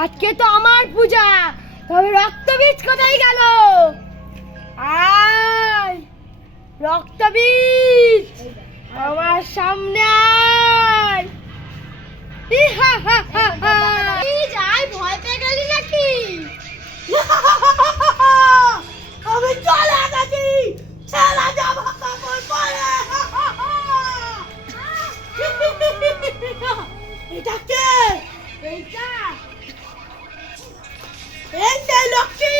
আজকে তো আমার পূজা, তবে রক্তবীজ কোথায় গেল? আয় রক্তবীজ, আমার সামনে আয়। আয়, ভয় পেয়ে গেলি নাকি? আমি চলে গেছি, ছেলে জামা কাপড় পরে। এটা কে? এইটা লক্ষ্মী।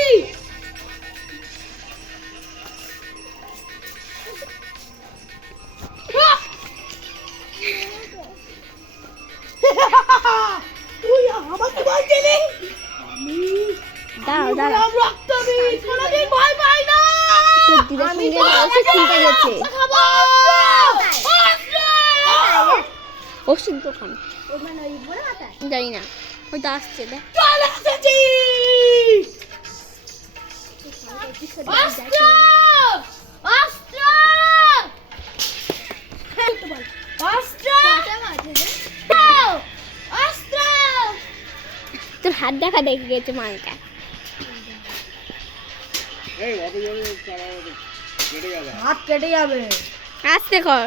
তুই আমাকে বলছিলি? দাঁড়াও দাঁড়াও, রক্তবীজ, কোনোদিন ভয় পাই না। দিদার সঙ্গে ওষুধ কিনতে গেছে। ওষুধ দোকান জানি না, হয়তো আসছে। দেখ চলে এসেছি। অস্ত্র, অস্ত্র, অস্ত্র, অস্ত্র। তোর হাত দেখা দেখে গেছে মালটা। হাত কেটে যাবে। আসতে কর।